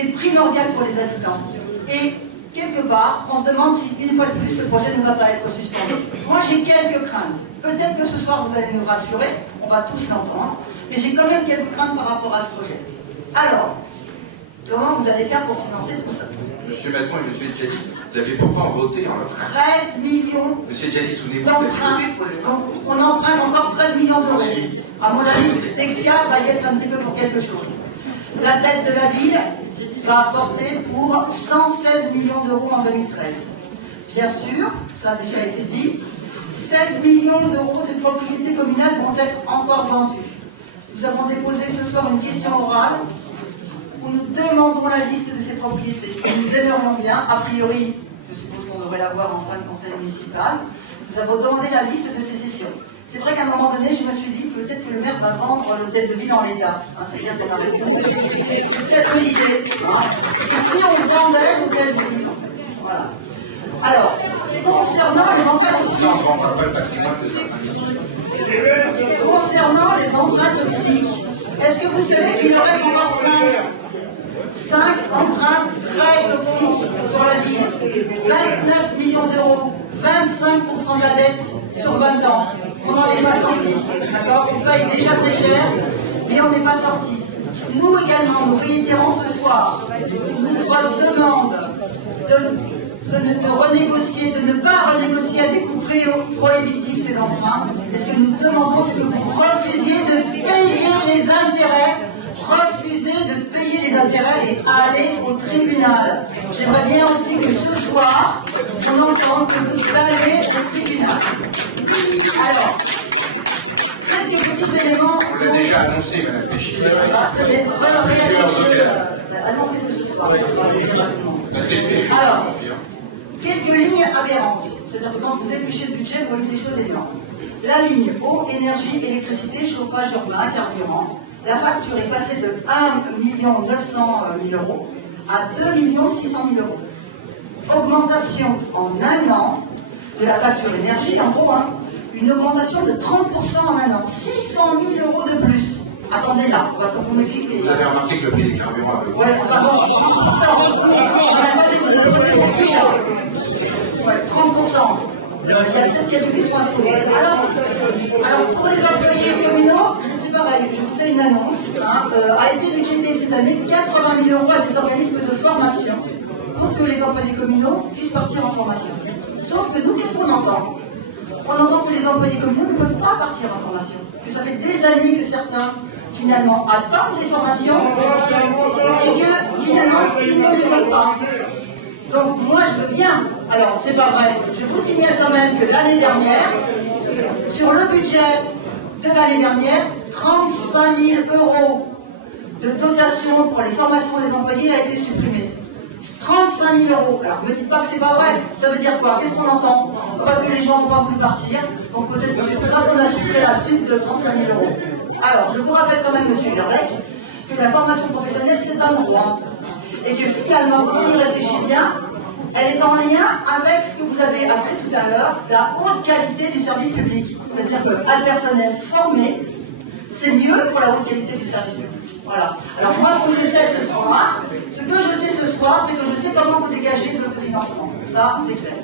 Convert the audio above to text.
est primordial pour les habitants. Et quelque part, on se demande si, une fois de plus, ce projet ne va pas être suspendu. Moi, j'ai quelques craintes. Peut-être que ce soir, vous allez nous rassurer, on va tous l'entendre, mais j'ai quand même quelques craintes par rapport à ce projet. Alors, comment vous allez faire pour financer tout ça? Monsieur Macron et Monsieur Djali, vous avez pourtant voté en leur 13 millions Monsieur Djali, souvenez-vous d'emprunts. On emprunte encore 13 millions d'euros. À mon avis, Dexia va y être un petit peu pour quelque chose. La dette de la ville va apporter pour 116 millions d'euros en 2013. Bien sûr, ça a déjà été dit, 16 millions d'euros de propriétés communales vont être encore vendues. Nous avons déposé ce soir une question orale où nous demandons la liste de ces propriétés. Nous aimerions bien, a priori, je suppose qu'on devrait l'avoir en fin de conseil municipal, nous avons demandé la liste de ces cessions. C'est vrai qu'à un moment donné, je me suis dit, peut-être que le maire va vendre l'hôtel de ville en l'état. C'est-à-dire qu'on arrête tout. C'est peut-être une idée. Et si on vendait l'hôtel de ville? Voilà. Alors, concernant les emprunts toxiques. Concernant les emprunts toxiques, est-ce que vous savez qu'il en reste encore 5 emprunts très toxiques sur la ville? 29 millions d'euros, 25% de la dette sur 20 ans. On n'en est pas sorti, d'accord? On paye déjà très cher, mais on n'est pas sorti. Nous également, nous réitérons ce soir notre demande de renégocier, de ne pas renégocier à des coûts prohibitifs ces emprunts. Est-ce que nous demandons que vous refusiez de payer les intérêts, refuser de payer les intérêts et aller au tribunal? J'aimerais bien aussi que ce soir, on entende que vous allez au tribunal. Alors, quelques petits éléments. On l'a déjà annoncé, Madame Péchy. Annoncez-le ce soir. Alors, quelques lignes aberrantes. C'est-à-dire que quand vous épluchez le budget, vous voyez des choses énormes. La ligne eau, énergie, électricité, chauffage urbain, carburant. La facture est passée de 1 900 000 euros à 2 600 000 euros. Augmentation en un an de la facture énergie, en gros, une augmentation de 30% en un an. 600 000 euros de plus. Attendez là, il faut que vous m'expliquiez. Vous avez remarqué que le prix des carburants a ouais, pardon, ça attendez, vous allez me dire. Ouais, 30%. Il y a peut-être quelques qui sont à trouver. Alors, pour les employés communaux, c'est pareil, je vous fais une annonce. A été budgété cette année 80 000 euros à des organismes de formation pour que les employés communaux puissent partir en formation. Sauf que nous, qu'est-ce qu'on entend? On entend que les employés communaux ne peuvent pas partir en formation. Que ça fait des années que certains, finalement, attendent des formations et que, finalement, ils ne les ont pas. Donc, moi, je veux bien. Alors, c'est pas vrai. Je vous signale quand même que l'année dernière, sur le budget de l'année dernière, 35 000 euros de dotation pour les formations des employés a été supprimé. 35 000 euros. Alors, ne me dites pas que c'est pas vrai. Ça veut dire quoi? Qu'est-ce qu'on entend? Pas que les gens n'ont pas voulu partir. Donc, peut-être que c'est pour ça qu'on a supprimé la suite de 35 000 euros. Alors, je vous rappelle quand même, monsieur Verbeck, que la formation professionnelle, c'est un droit. Et que finalement, quand on y réfléchit bien, elle est en lien avec ce que vous avez appelé tout à l'heure, la haute qualité du service public. C'est-à-dire qu'un personnel formé, c'est mieux pour la haute qualité du service public. Voilà. Alors moi, ce que je sais ce soir, c'est que je sais comment vous dégagez de l'autofinancement. Ça, c'est clair.